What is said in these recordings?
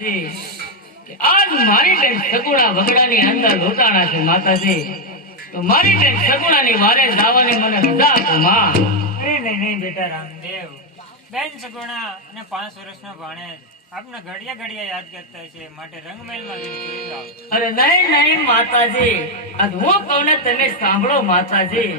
માતાજી કે આજ મારી બેન સગુણા વગડાની અંદર લોટાણા છે માતાજી, તો મારી બેન સગુણાની વારે જવાની મને રજા આપો માં. નહીં બેટા રામદેવ, બેન સગુણા અને 5 વર્ષનો ભાણેજ આપને ઘડિયા ઘડિયા યાદ કરતા છે, માટે રંગમહેલમાં જઈને સુઈ જાઓ. અરે નહીં માતાજી, આજ હું કહું ને તમે સાંભળો માતાજી.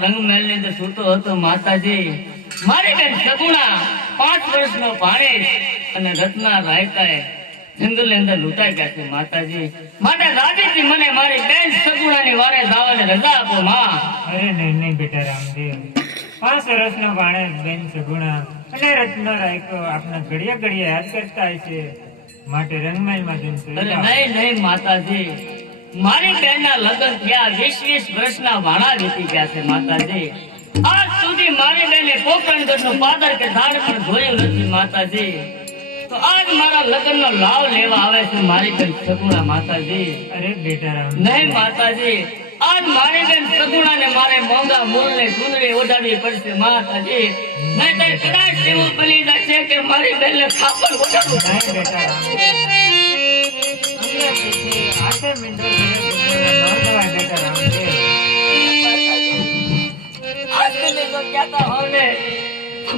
રંગમહેલ ની અંદર સૂતો હતો માતાજી, મારી બેન સગુણા 5 વર્ષનો ભાણેજ અને રત્ના રાયકાએ જંગલ અંદર લૂંટાઈ ગયા છે માતાજી, માટે રાજીથી મને મારી બેન સગુણાની વારે જવાની રજા આપો માં. અરે નહીં બેટા રામદેવ, 5 વર્ષનો ભાણેજ બેન સગુણા અને રત્ના રાયકો આપના ઘડિયા ઘડિયા યાદ કરતા છે, માટે રંગમહેલમાં જઈને સુઈ જાઓ. નહીં માતાજી, મારી બેનના લગ્ન થયા 20 વર્ષના વાણા વીતી ગયા છે માતાજી, આજ સુધી મારી બેને પોકરણગઢનું પાદર કે ઝાડ પણ જોયું નથી માતાજી, તો આજ મારા લગ્નનો લાભ લેવા આવે છે મારી બેન સગુણા માતાજી. અરે બેટા રામદેવ, નહીં માતાજી, આજ મારી બેન સગુણાને મારે મોંઘા મૂળને સુંદરી ઓઢાડવી પડશે માતાજી. નહીંતર કદાચ એવું બની જશે કે મારી બેનને ખાપણ ઓઢાડવું. નહીં બેટા રામદેવ, અમને પછી આઠે મિનિટો સુધી ન જવાય બેટા રામદેવ. આજ તમે તો કહેતા હોવ ને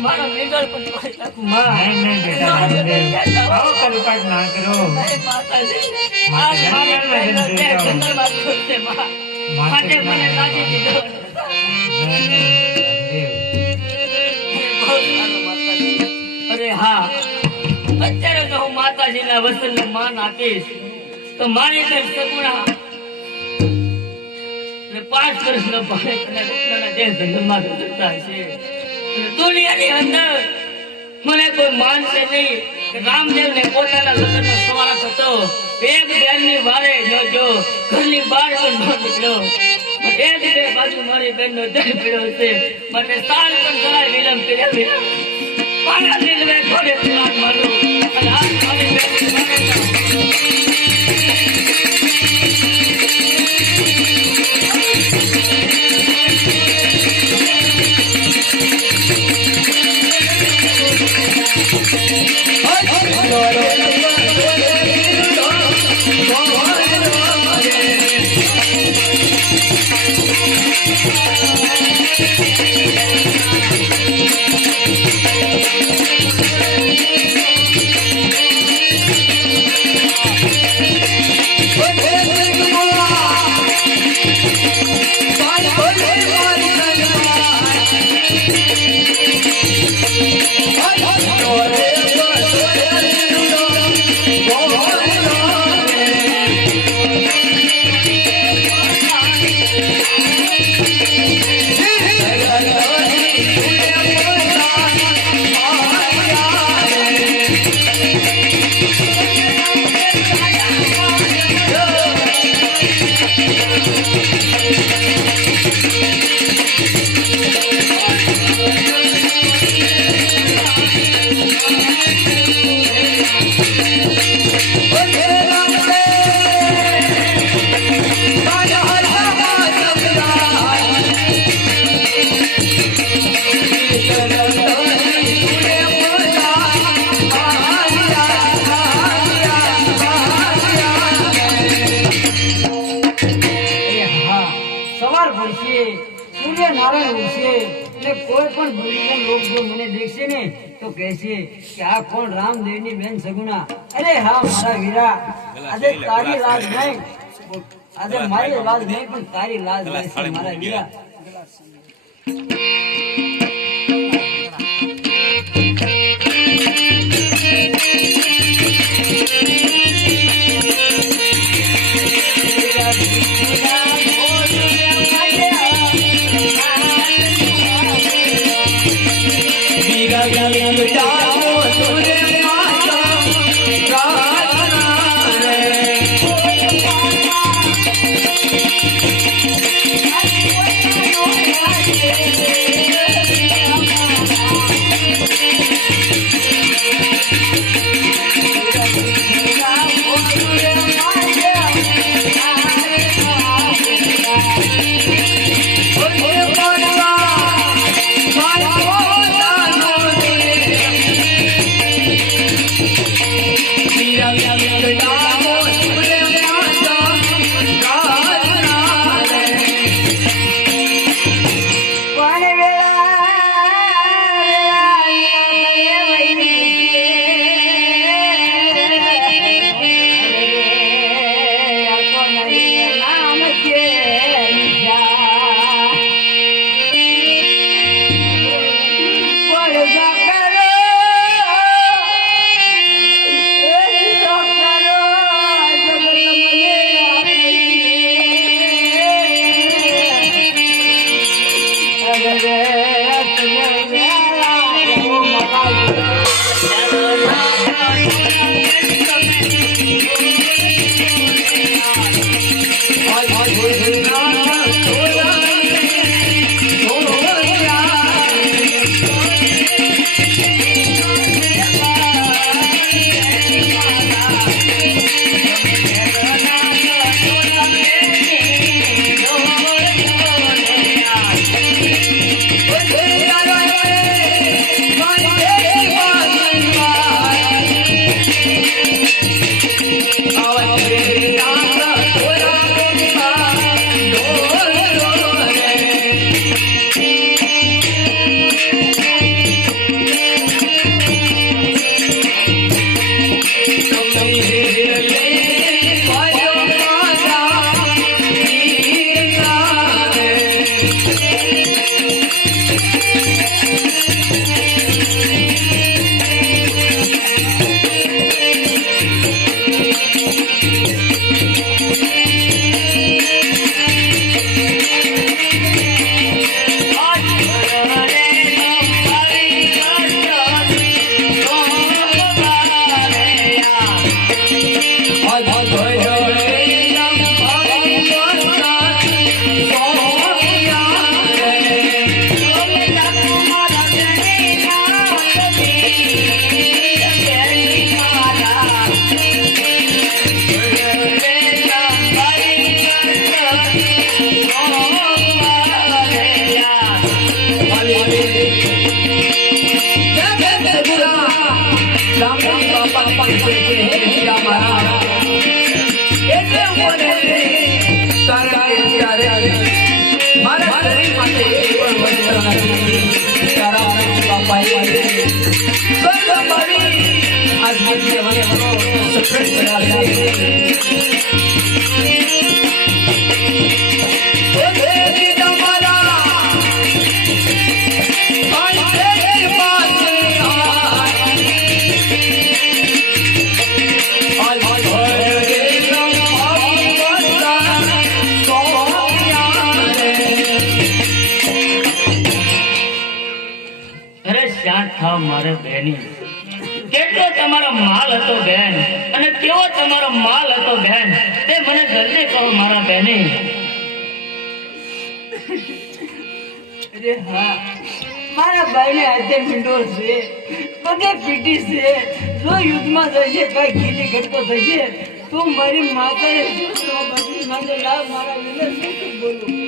મારો નિગળ પણ તોડી નાખું માં. નહીં બેટા રામદેવ, આવો કલ્પાટ ના કરો. નહીં માતાજી, આજ મારી બેનનો દેહ જંગલમાં છોડશે માં. માટે મને લાગી દીધો. બહુ સારું માતાજી. અરે હા, અત્યારે તો હું માતાજીના વચનને માન આપીશ તો મારી બેન સગુણા 5 વર્ષનો ભાણે તેના રત્નના દેહ જંગલમાં ગુજરતા હશે. અને દુનિયાની અંદર મને કોઈ માનશે નહીં કે રામદેવને પોતાના લગ્નનો સ્વાર્થ હતો. એક બેનની વારે જો ઘરની બહાર પણ ન નીકળ્યો. એક બે બાજુ મારી બેનનો દેહ પીડ્યો છે. માટે સાલ પણ જરાય વિલંબ કર્યા વિના મારા દિલને થોડે ત્રાસ મારું અને આજ મારી બેનની માન્યતા સૂર્યનારાયણ ઉઠશે એટલે કોઈ પણ ભૂમિકા લોક જો મને દેખશે ને તો કહેશે કે આ કોણ રામદેવની બેન સગુણા. અરે હા મારા વીરા, આજે તારી લાજ નહીં, આજે મારી લાજ નહીં પણ તારી લાજ રહેશે મારા વીરા. અરે શાંત થાવ મારે બેની. કેટલો તમારો માલ હતો બેન, અને કેવો તમારો માલ હતો બેન, તે મને જલ્દી કહો મારા બેની. અરે હા, મારા ભાઈને હાથે મીંડો છે, પગે પીટી છે. જો યુદ્ધમાં જશે કઈ ખીલી ઘટકો થશે તો મારી માતાને શું કરવા બદલી માંગે? લાવ મારા વિને શું બોલું.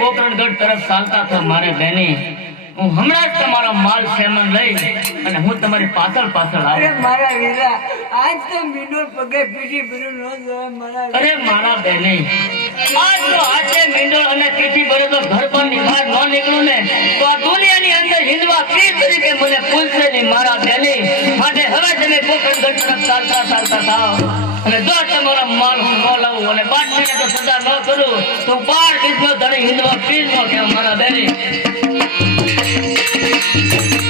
પોકરણગઢ તરફ ચાલતા હતા મારે બેની. હું હમણાં જ તમારો માલ સેમન લઈ અને હું તમારી પાછળ પાછળ અરે આવું. મારા વીરા, આજ તો મીંડો પગે પીટી ભર્યું ન જવાય મારા. અરે મારા બેની, આજ જો હાથે મીંડોળ અને પીઠી ભરે તો ઘર પરની બહાર ન નીકળું ને તો આ દુનિયાની અંદર હિંદવા પીર તરીકે મને પૂછશે નહીં મારા બેની. માટે હવે તમે પોખરગઢ તરફ ચાલતા થાઓ. અને જો તમારા માલ હું ન લાવું અને બાટલીને તો સદા ન કરું તો 12 બીજનો ધણી હિંદવા પીર નો કે મારા બેની.